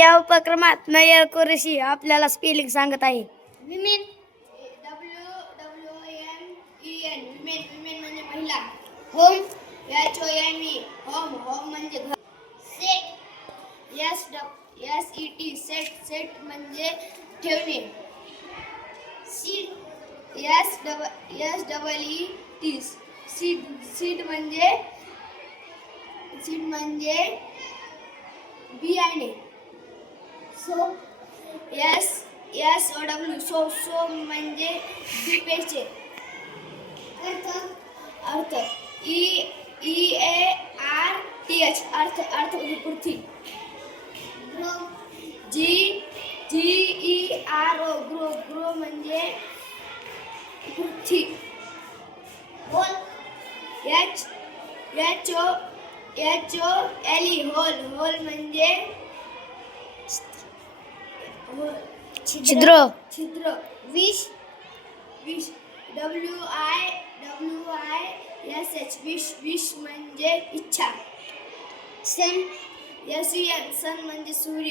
या उपक्रमात नयल कुरेशी आपल्याला स्पेलिंग सांगत आहे. विमेन WWMEN विमेन विमेन म्हणजे महिला. होम HOME होम होम म्हणजे घर. सेट SET सेट सेट म्हणजे ठेवणे. सीड SEET सीड सीड म्हणजे बियाणे. सो SOW सो म्हणजे दीपेचे. अर्थ EARTH अर्थ म्हणजे पृथ्वी. GRO ग्रो म्हणजे पृथ्वी. होल HOLE होल म्हणजे छिद्र. विश WISH विश म्हणजे इच्छा. सन SUN सन म्हणजे सूर्य.